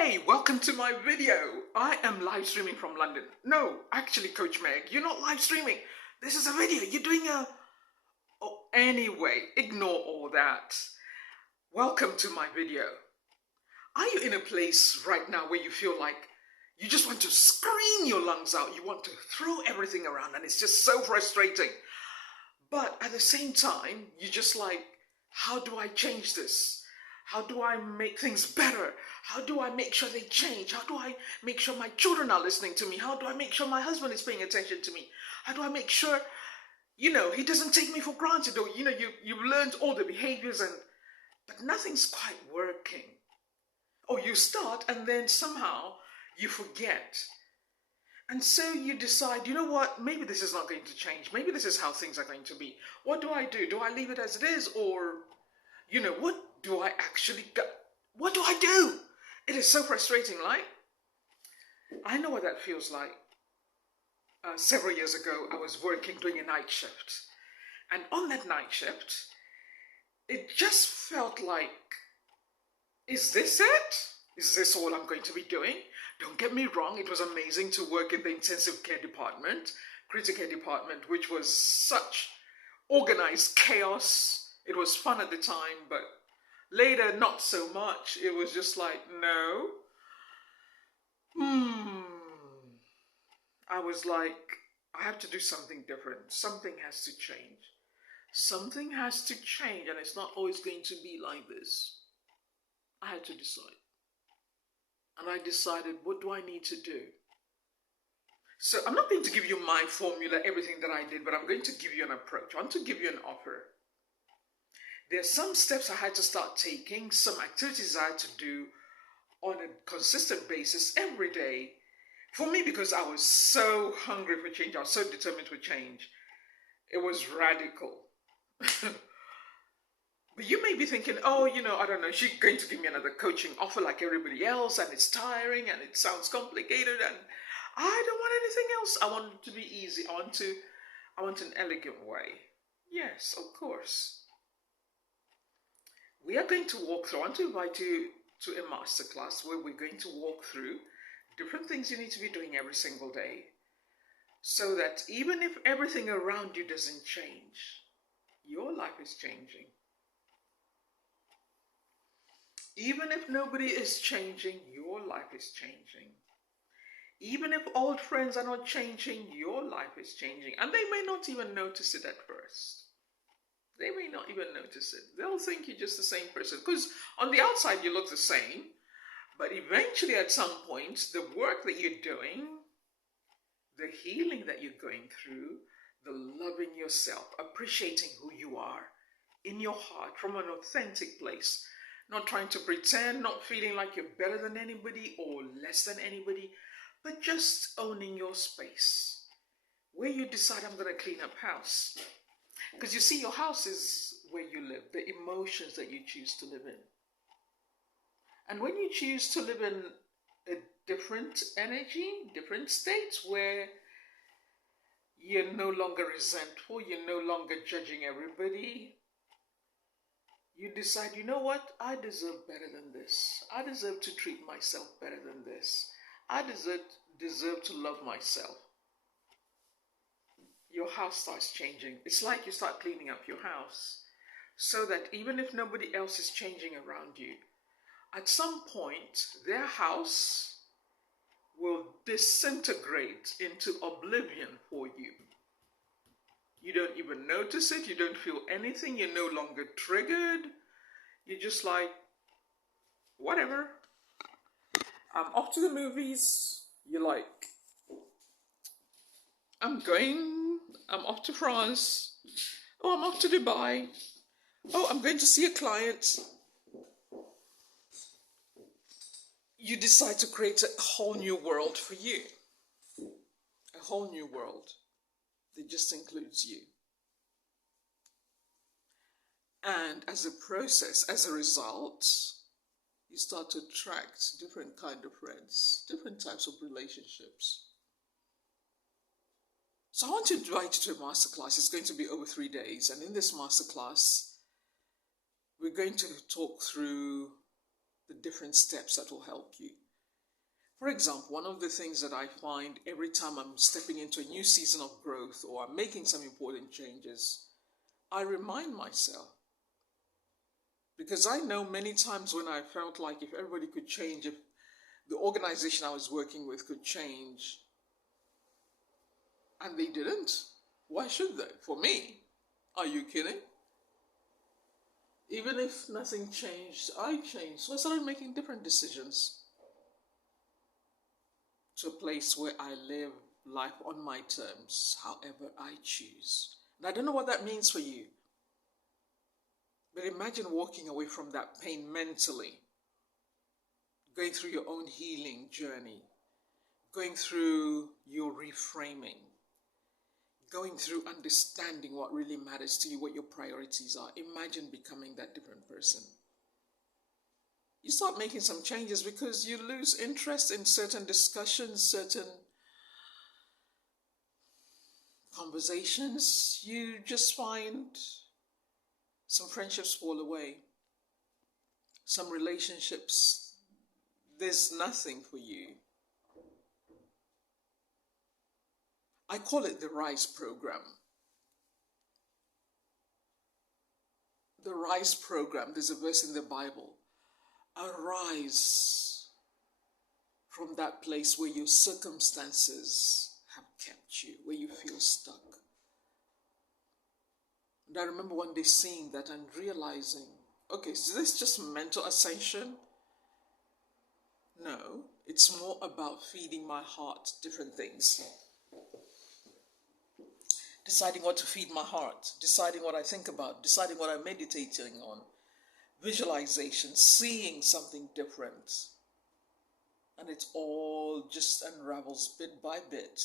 Hey, welcome to my video. I am live streaming from London. No, actually, Coach Meg, you're not live streaming. This is a video. You're doing a... Oh, anyway, ignore all that. Welcome to my video. Are you in a place right now where you feel like you just want to scream your lungs out? You want to throw everything around and it's just so frustrating. But at the same time, you're just like, how do I change this? How do I make things better? How do I make sure they change? How do I make sure my children are listening to me? How do I make sure my husband is paying attention to me? How do I make sure, he doesn't take me for granted? Or, you've learned all the behaviors but nothing's quite working. Or you start and then somehow you forget. And so you decide, you know what, maybe this is not going to change. Maybe this is how things are going to be. What do I do? Do I leave it as it is? Or, what do I actually do? What do I do? It is so frustrating, right? I know what that feels like. Several years ago, I was working, doing a night shift. And on that night shift, it just felt like, is this it? Is this all I'm going to be doing? Don't get me wrong, it was amazing to work in the intensive care department, critical care department, which was such organized chaos. It was fun at the time, but later, not so much. It was just like, no. I was like, I have to do something different. Something has to change. Something has to change, and it's not always going to be like this. I had to decide. And I decided, what do I need to do? So I'm not going to give you my formula, everything that I did, but I'm going to give you an approach. I want to give you an offer. There are some steps I had to start taking, some activities I had to do on a consistent basis every day. For me, because I was so hungry for change, I was so determined for change. It was radical. But you may be thinking, oh, I don't know, she's going to give me another coaching offer like everybody else, and it's tiring, and it sounds complicated, and I don't want anything else. I want it to be easy. I want an elegant way. Yes, of course. We are going to walk through, I want to invite you to a masterclass where we're going to walk through different things you need to be doing every single day, so that even if everything around you doesn't change, your life is changing. Even if nobody is changing, your life is changing. Even if old friends are not changing, your life is changing. And they may not even notice it at first. They may not even notice it. They'll think you're just the same person. Because on the outside, you look the same. But eventually, at some point, the work that you're doing, the healing that you're going through, the loving yourself, appreciating who you are in your heart from an authentic place, not trying to pretend, not feeling like you're better than anybody or less than anybody, but just owning your space. Where you decide, I'm going to clean up house. Because you see, your house is where you live, the emotions that you choose to live in. And when you choose to live in a different energy, different states where you're no longer resentful, you're no longer judging everybody, you decide, you know what, I deserve better than this. I deserve to treat myself better than this. I deserve to love myself. Your house starts changing. It's like you start cleaning up your house so that even if nobody else is changing around you, at some point, their house will disintegrate into oblivion for you. You don't even notice it. You don't feel anything. You're no longer triggered. You're just like, whatever. I'm off to the movies. You're like, I'm off to France. Oh, I'm off to Dubai. Oh, I'm going to see a client. You decide to create a whole new world for you. A whole new world that just includes you. And as a process, as a result, you start to attract different kind of friends, different types of relationships. So I want to invite you to a masterclass. It's going to be over 3 days. And in this masterclass, we're going to talk through the different steps that will help you. For example, one of the things that I find every time I'm stepping into a new season of growth or I'm making some important changes, I remind myself. Because I know many times when I felt like if everybody could change, if the organization I was working with could change, and they didn't, why should they? For me, are you kidding? Even if nothing changed, I changed. So I started making different decisions to a place where I live life on my terms, however I choose. And I don't know what that means for you. But imagine walking away from that pain mentally, going through your own healing journey, going through your reframing, going through understanding what really matters to you, what your priorities are. Imagine becoming that different person. You start making some changes because you lose interest in certain discussions, certain conversations. You just find some friendships fall away. Some relationships, there's nothing for you. I call it the RISE program. The RISE program, there's a verse in the Bible. Arise from that place where your circumstances have kept you, where you feel stuck. And I remember one day seeing that and realizing, okay, is this just mental ascension? No, it's more about feeding my heart different things. Deciding what to feed my heart, deciding what I think about, deciding what I'm meditating on, visualization, seeing something different. And it all just unravels bit by bit.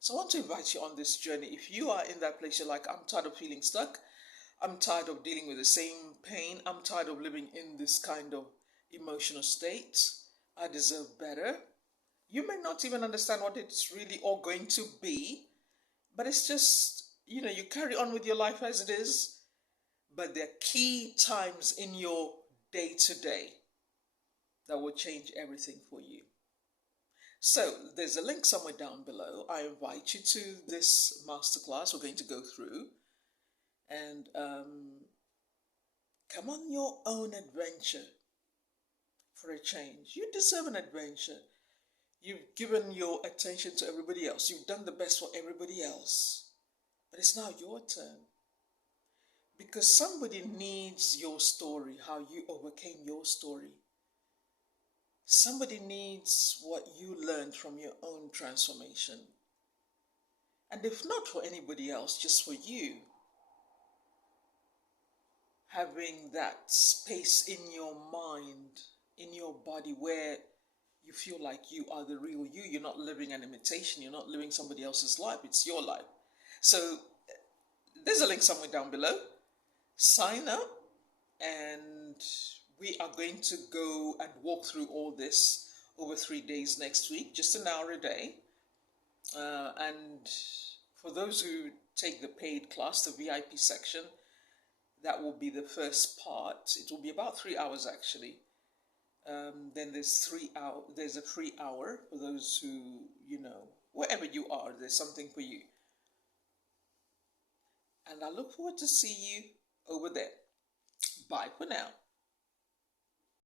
So I want to invite you on this journey. If you are in that place, you're like, I'm tired of feeling stuck. I'm tired of dealing with the same pain. I'm tired of living in this kind of emotional state. I deserve better. You may not even understand what it's really all going to be, but it's just, you carry on with your life as it is. But there are key times in your day-to-day that will change everything for you. So there's a link somewhere down below. I invite you to this masterclass we're going to go through. And come on your own adventure for a change. You deserve an adventure. You've given your attention to everybody else. You've done the best for everybody else. But it's now your turn. Because somebody needs your story, how you overcame your story. Somebody needs what you learned from your own transformation. And if not for anybody else, just for you. Having that space in your mind, in your body where you feel like you are the real you. You're not living an imitation. You're not living somebody else's life. It's your life. So there's a link somewhere down below. Sign up and we are going to go and walk through all this over 3 days next week, just an hour a day. And for those who take the paid class, the VIP section, that will be the first part. It will be about 3 hours actually. Then there's a free hour for those who, wherever you are, there's something for you. And I look forward to see you over there. Bye for now.